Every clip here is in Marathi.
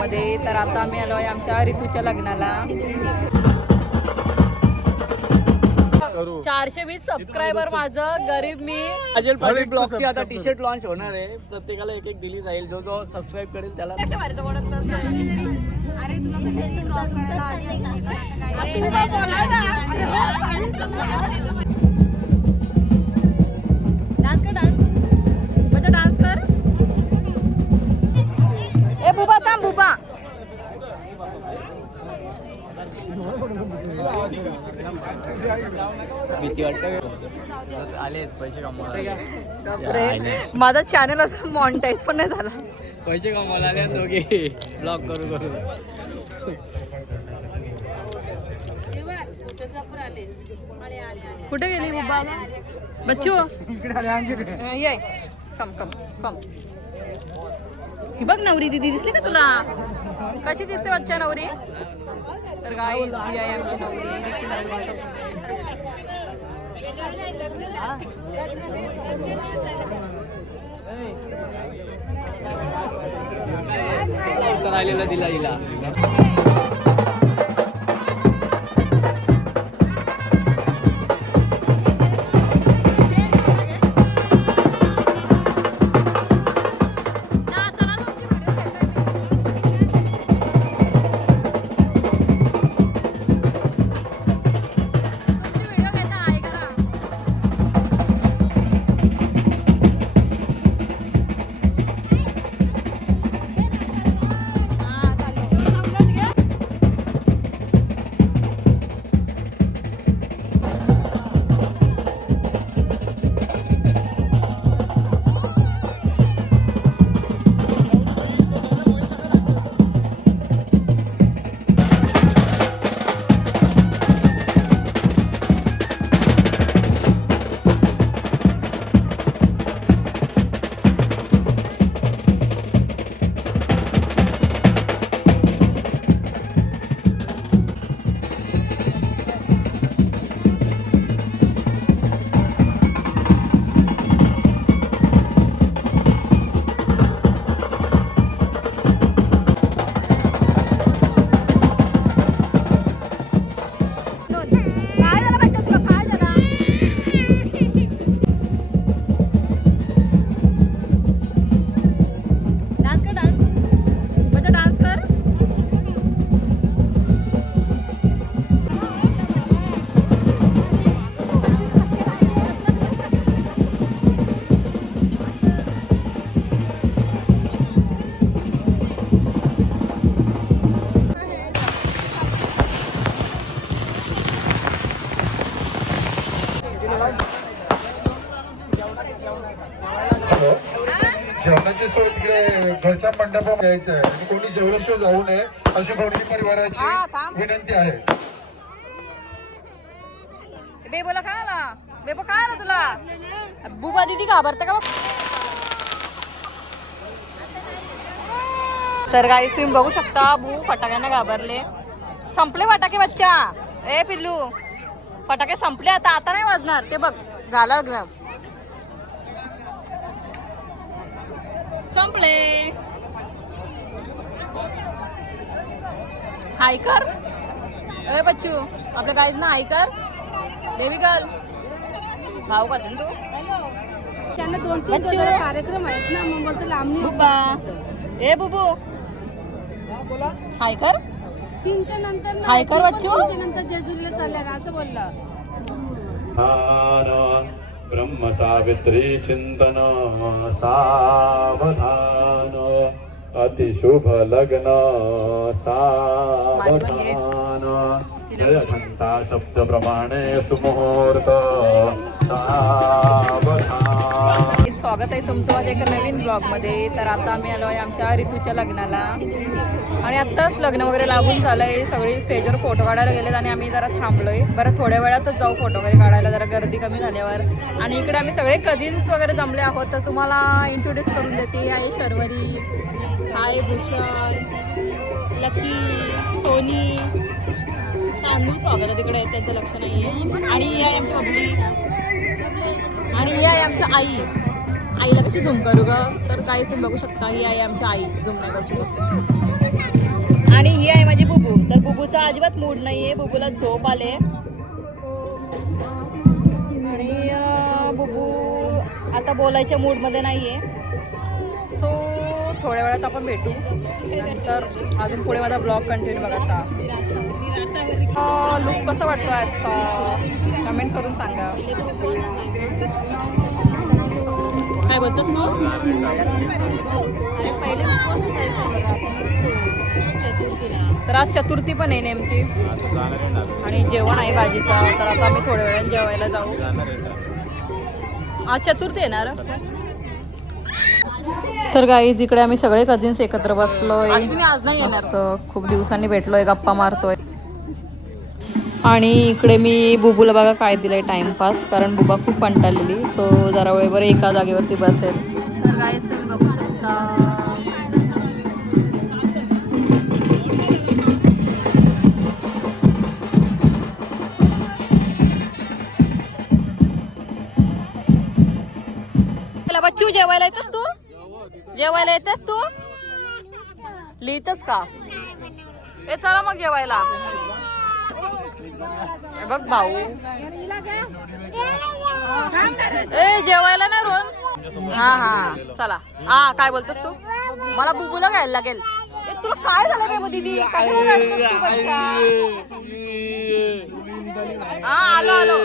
मध्ये. तर आता आम्ही आलो आहे आमच्या ऋतूच्या लग्नाला. चारशे वीस सबस्क्रायबर माझं गरीब मी. काजल पाटील ब्लॉगची आता टी शर्ट लॉन्च होणार आहे. प्रत्येकाला एक एक दिली जाईल. जो जो सबस्क्राईब करेल त्याला डान्स कर डान्स भीती वाटतं. आलेच पैसे कमवायला. माझा चॅनल असं मॉनिटाईज पण नाही झाला. पैसे कमवायला आले दोघे ब्लॉग करू करू. कुठे गेली बुबा? बच्चू? ये. कम कम कम ही बघ नवरी दिदी दिसली का तुला? कशी दिसते बच्चा नवरी? तर गाई ही आहे आमची नवरी रिकी नवरी. चल आलेला दिला हिला जेवणाची सोय तिकडे घरच्या मंडपात यायचं आहे आणि कोणी जेवल्याशिवाय जाऊ नये अशी हा, परिवाराची. विनंती आहे? बेबोला काय आला? बेबो आला तुला? बुबा दिदी घाबरते का तर काही तुम्ही बघू शकता बू फटाक्याने घाबरले. संपले फटाके बच्चा. ए पिल्लू. फटाके संपले आता आता नाही वाजणार. ते बघ झालं. संपले. हाय कर ए बच्चू आपल्या गाईज ना हाय कर देवी गर्ल भाऊ का तू? त्यांना दोन तीन बच्चू. कार्यक्रम आहेत ना मग बोलतो लांबणी बुब्बा. ए बुबू. हाय कर तीनच्या नंतर ना हाय कर बच्चू. तीनच्या नंतर जेजुरीला चालल्या ना असं बोललं. ध्यान ब्रह्म सावित्री चिंतन सावधान अतिशुभ लग्न सावधान। जय घंटा शब्द प्रमाणे सुमुहूर्त। स्वागत आहे तुमचं माझ्या एका नवीन ब्लॉगमध्ये तर आता आम्ही आलो आहे आमच्या ऋतूच्या लग्नाला. आणि आत्ताच लग्न वगैरे लागून झालंय. सगळी स्टेजवर फोटो काढायला गेलेत आणि आम्ही जरा थांबलोय. बरं थोड्या वेळातच जाऊ फोटो वगैरे काढायला. जरा गर्दी कमी झाल्यावर. आणि इकडे आम्ही सगळे कझिन्स वगैरे जमले आहोत. तर तुम्हाला इंट्रोड्यूस करून देते. आहे शर्वरी. हाय भूषण. लकी. सोनी. चांगली स्वागत आहे तिकडे. त्यांचं लक्ष नाही आहे आणि या आमच्या आमची आणि या आहे आमची आई. आईला कशी झूम करू ग? तर काही तुम्ही बघू शकता ही आहे आमची आई झूम नाही करू आणि ही आहे माझी बुबू. तर बुबूचा अजिबात मूड नाही आहे बुबूला झोप आले. आणि बुबू आता बोलायच्या मूडमध्ये नाही आहे सो थोड्या वेळात आपण भेटू. तर अजून पुढे माझा ब्लॉग कंटिन्यू बघा लुक कसं वाटतो आजचा? कमेंट करून सांगा. काय बोलतोस तू. तर आज चतुर्थी पण आहे नेमकी. आणि जेवण आहे भाजीचा. तर आता आम्ही थोड्या वेळाने जेवायला जाऊ. आज चतुर्थी येणार तर गाईज इकडे आम्ही सगळे कझिन्स एकत्र बसलोय. आज नाही येणार. खूप दिवसांनी भेटलोय गप्पा मारतोय. आणि इकडे मी बुबूला बघा काय दिलंय टाइमपास कारण बुबा खूप कंटाळलेली सो जरा वेळेवर एका जागेवरती बसेल. तर गाईज तुम्ही बघू शकता. बच्चू जेवायला येतेस तू? जेवायला येतेस तू? लिहितच का? ए चला मग जेवायला. बघ भाऊ. ए जेवायला ना रोहन? हा हा. चला. हा काय बोलतोस तू? मला बुबूला घ्यायला लागेल. तुला काय झालं काय मग दीदी? हा आलो आलो.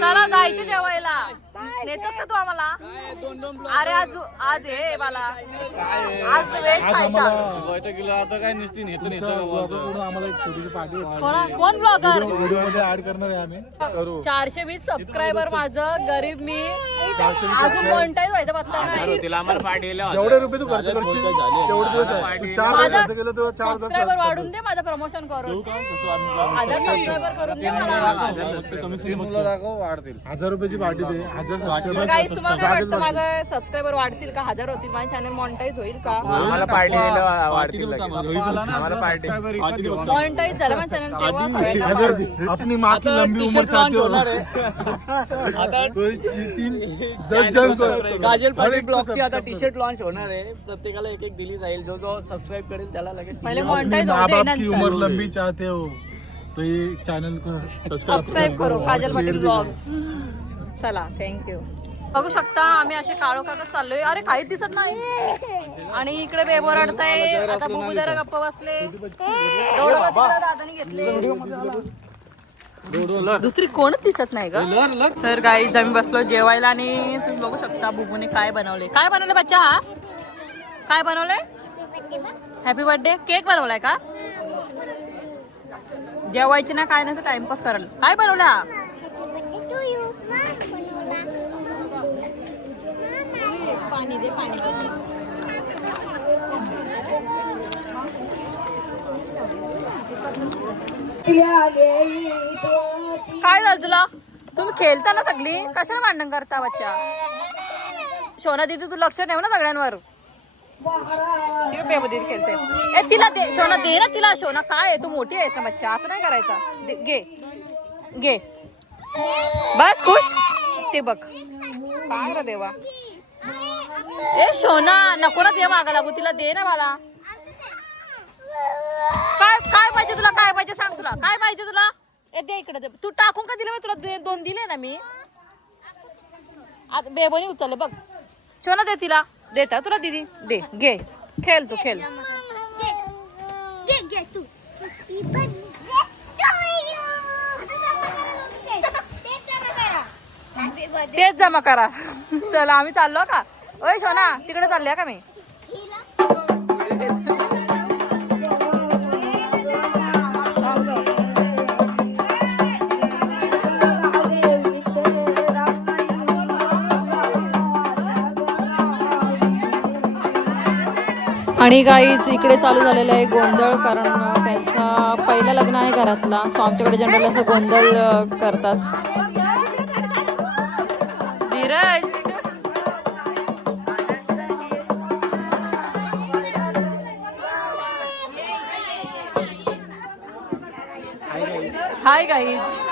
चला जायचं जेवायला. नेतोस का तू आम्हाला? अरे आज आज हे मला आज व्हेज खायचा. आता काय नसती नेतो आम्हाला एक छोटीशी पार्टी कोणा- कोण ब्लॉगर व्हिडिओमध्ये ऍड करणार आहे आम्ही. चारशे वीस सबस्क्रायबर माझं गरीब मी. अजून मोनिटाईज व्हायचा पत्ता नाही. तिला आम्हाला पार्टी जेवढे रुपये तू खर्च करशील तेवढे दिवस आहे. तू चार खर्च केलं तर चार हजार सबस्क्रायबर वाढून दे माझं प्रमोशन करून. हजार सबस्क्रायबर करून दे मला. वाढतील. हजार रुपयाची पार्टी दे हजार subscriber काही तुम्हाला काय वाटतं माझं सबस्क्रायबर वाढतील का? हजार होतील. माझं चॅनल मॉनिटाईज होईल का? आम्हाला पार्टी वाढतील आम्हाला पार्टी मॉनिटाईज झालं माझं चॅनल तेव्हा सगळ्यांना अगर अपनी माँ की लंबी उम्र चाहते हो तो तीन दस जन को काजल पाटील ब्लॉगची आता टी शर्ट लॉन्च होणार आहे. प्रत्येकाला एक एक दिली जाईल. जो जो सबस्क्राईब करेल त्याला लगेच पहिले मॉनिटाईज माँ होते बाप की नंतर उम्र लंबी चाहते हो. तो ये चैनल को सबस्क्राईब करू. काजल पाटील ब्लॉग चला थँक्यू बघू शकता आम्ही असे काळो काकत चाललोय. अरे काहीच दिसत नाही. आणि इकडे बेबोर अडताय. आता बुबू जरा गप्प बसले. दादाने घेतले. दुसरी कोणच दिसत नाही ग. तर काही आम्ही बसलो जेवायला आणि तुम्ही बघू शकता बुबूने काय बनवले. काय बनवले बच्चा हा? काय बनवलंय हॅपी बर्थडे केक बनवलाय का? जेवायचे ना काय नाही टाइमपास करायला. काय बनवला? पाणी दे पाणी काय झालं तुला? तुम्ही खेळता ना सगळी? कशाला भांडण करता बच्चा? शोना दीदी तू लक्ष ठेव ना सगळ्यांवर. ती दीदी खेळते. ए तिला दे शोना दे ना तिला. शोना काय आहे? तू मोठी आहेस ना बच्चा. असं नाही करायचा. घे. घे. बस खुश. ते बघ. काय देवा? ए शोना नको ना दे मागा लागू. तिला दे ना मला. काय काय पाहिजे तुला? काय पाहिजे सांग तुला. काय पाहिजे तुला? ए दे इकडे दे. तू टाकून का दिले तुला? दे- दोन दिले ना मी. आता बेबनी उचललं बघ. शोना दे तिला. देता तुला दिदी? दे घे. खेळ तू खेळ. तेच जमा करा. चला आम्ही चाललो का? ओय शोना तिकडे चालल्या का मी? आणि गाईच इकडे चालू झालेलं आहे गोंधळ कारण त्यांचा पहिलं लग्न आहे घरातला. सो आमच्याकडे जनरल असं गोंधळ करतात. धीरज! हाय गाईज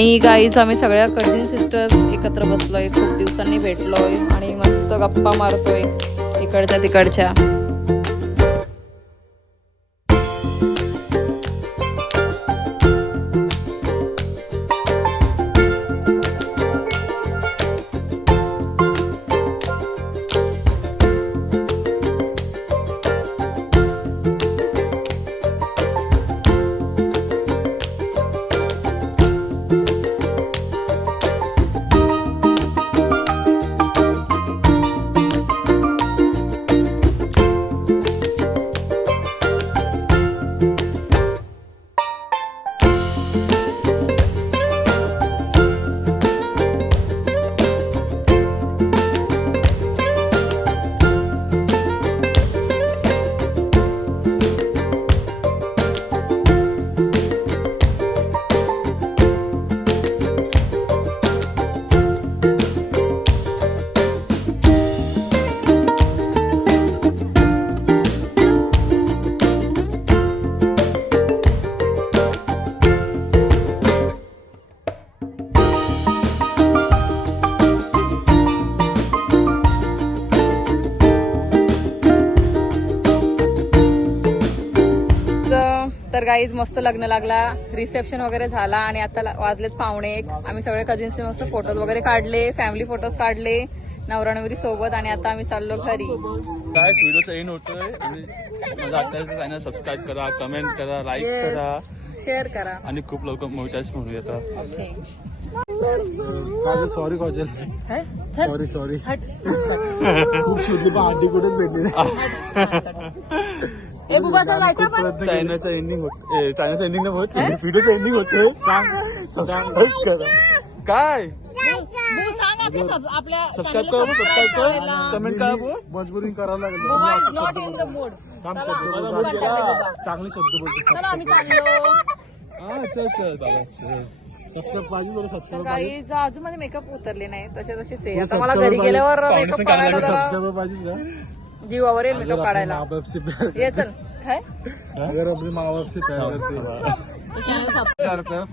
आणि गाईच आम्ही सगळ्या कझिन सिस्टर्स एकत्र बसलोय. खूप दिवसांनी भेटलोय आणि मस्त गप्पा मारतोय इकडच्या तिकडच्या. तर गाईज मस्त लग्न लागला. रिसेप्शन वगैरे झाला आणि आता वाजलेच पावणे एक. आम्ही सगळे कझिन्सचे मस्त फोटोज वगैरे काढले फॅमिली फोटोज काढले नवरा नवरी सोबत आणि आता आम्ही चाललो घरी. काय व्हिडिओचा एंड होतोय. चॅनल सबस्क्राईब करा कमेंट करा लाईक करा. शेअर करा. आणि खूप लवकर मोठ्याच म्हणू येतात. सॉरी काजल. Sorry sorry. खूप शोधली पण आधी कुठेच भेटली ए जायचं चायनाचं एंडिंग होत चायनाचं एंडिंग नाही होत. व्हिडिओचं एंडिंग होते सबस्क्राईब करा. काय? आपल्या सबस्क्राईब करा सबस्क्राईब करा. करायला. कमेंट करा मजबुरी करावं लागेल. चांगले शब्द बोलतो. चला आम्ही चाललो. हा चल चल बाबा. काही अजून माझे मेकअप उतरले नाही तसे तसेच आहे. आता subscribe मला घरी. गेल्यावर मेकअप काढायला जीवावर येईल मेकअप काढायला माँ बाप से प्यार ये चल. काय? अगर अपने माँ बाप से प्यार हो तो करतो